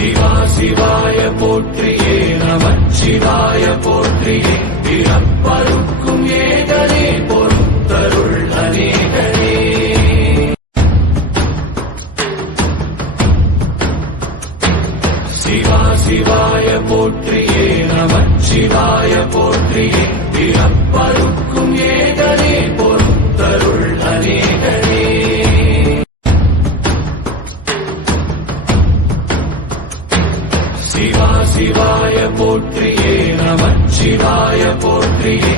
சிவா சிவாய போற்றியே நமச்சிவாய போற்றியே. பிறப்பருக்கும் ஏகனே பொறுத்தருள் அநேகனே. சிவா சிவாய போற்றியே நமச்சிவாய போற்றியே. பிறப்பருக்கும் ஏகனே பொறுத்தருள் சிவாய போற்றியே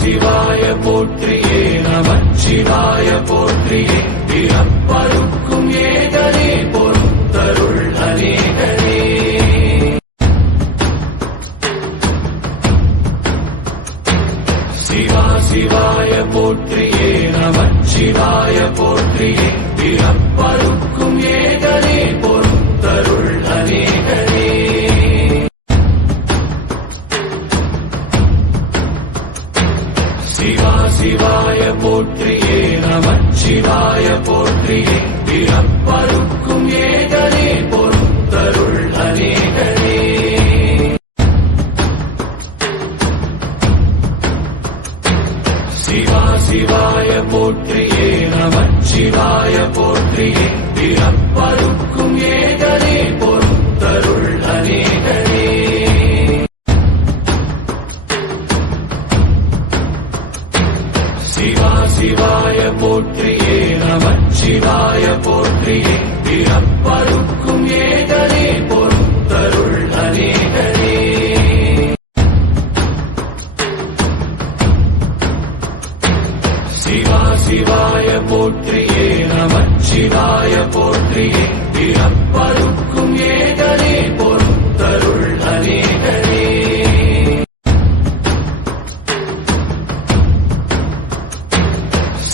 சிவாய போற்றியே நமச்சிவாய போற்றியே பிறப்பருக்கும் ஏகனே பொறுத்தருள் அநேகனே. சிவா சிவாய போற்றியே நமச்சிவாய போற்றியே பிறப்பருக்கும் ஏ போற்றியே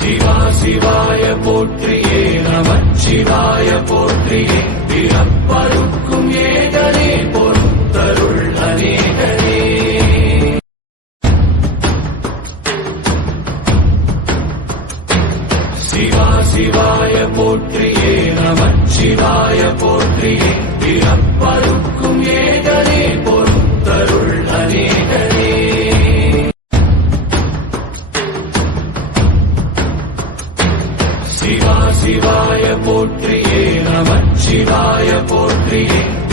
சிவா சிவாய போற்றியே நமச்சிவாய போற்றியே. பிறப்பருக்கும் ஏகனே பொறுத்தருள் அநேகனே. சிவா சிவாய போற்றியே நமச்சிவாய போற்றியே. பிறப்பருக்கும் ஏகனே பொறுத்தருள் போற்றியே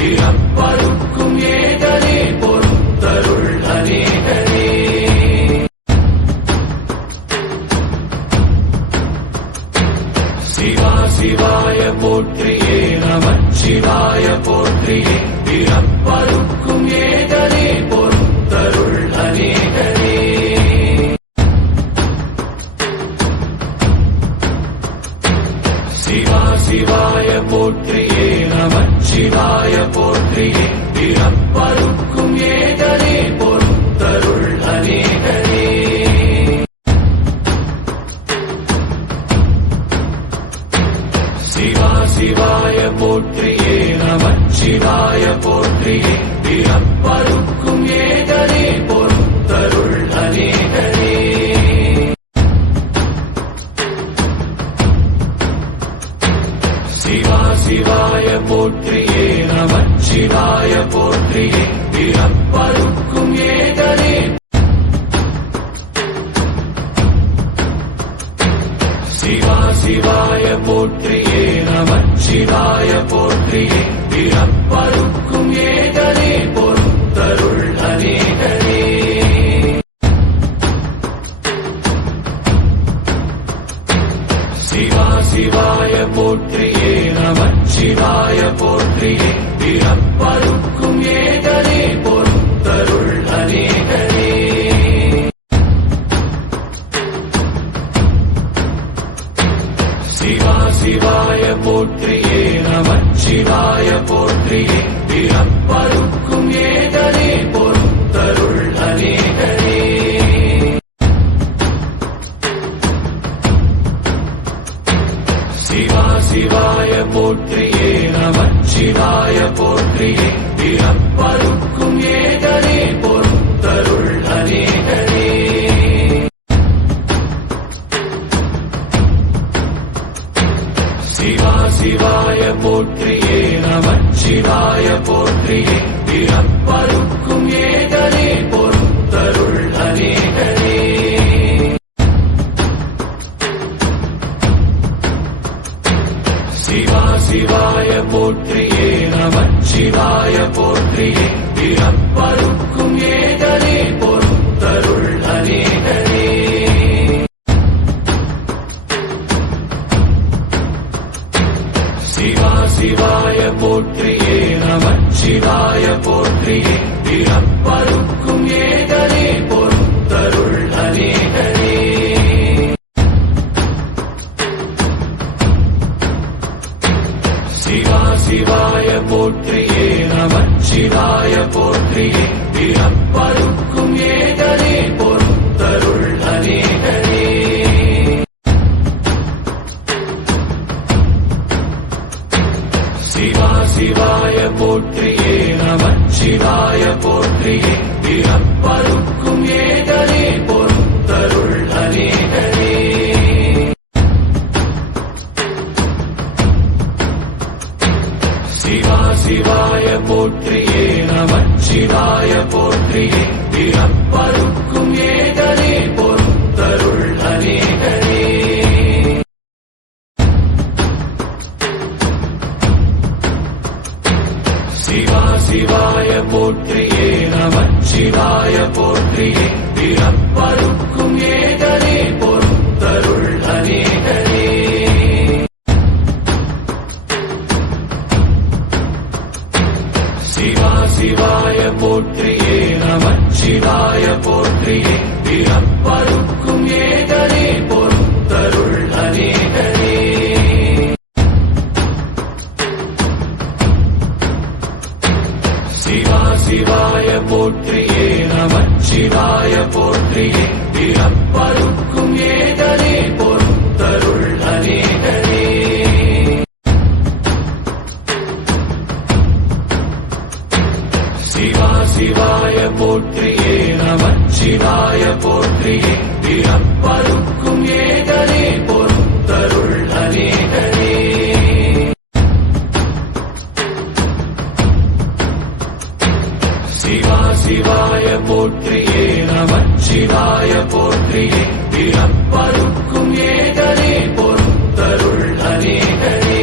சிவா சிவாய போற்றியே நமச்சிவாய போற்றியே பிறப்பருக்கும் ஏகனே. சிவா சிவாய போற்றியே நமச்சிவாய போற்றியே பிறப்பரு சிவா சிவாய போற்றியே நமச்சிவாய போற்றியே. பிறப்பருக்கும் ஏதனே பொறுத்தருள் அநேகனே. சிவா சிவாய போற்றியே நமச்சிவாய போற்றியே. பிறப்பருக்கும் ஏதனே பொறுத்தருள் போற்றியே நமச்சிவாய போற்றியே. திறம் போற்றியே நமச்சிவாய போற்றியே. பிறப்பருக்கும் ஏதனே பொறுத்தருள் அநேகனே. சிவா சிவாய போற்றியே நமச்சிவாய போற்றியே. பிறப்பருக்கும் ஏதனே பொறுத்தருள் சிவாய போற்றியே நமச்சிவாய போற்றியே. பிறப்பருக்கும் ஏதனே பொறுத்தருள் அநேகனே. சிவா சிவாய போற்றியே நமச்சிவாய போற்றியே. பிறப்பரு போற்றியே நமச்சிவாய போற்றியே பிறப்பருக்கும் ஏதனே பொறுத்தருள் அநேகனே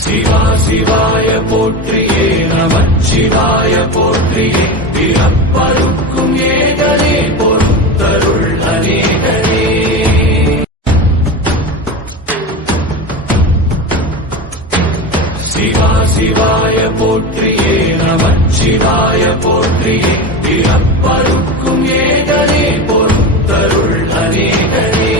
சிவா சிவாய போற்றியே நமச்சிவாய போற்றியே பிறப்பருக்கும் ஏதனே போற்றியே பிறப்பருக்கும் ஏதனே பொறுத்தருள் அநேகனே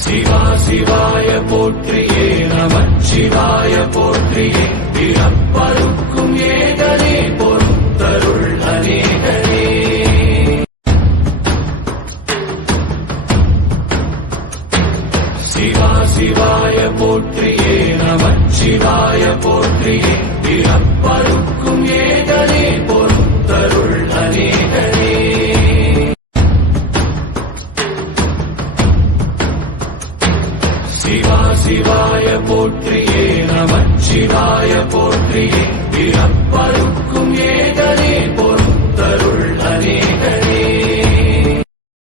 சிவா சிவாய போற்றியே நமச்சிவாய போற்றியே பிறப்பருக்கும்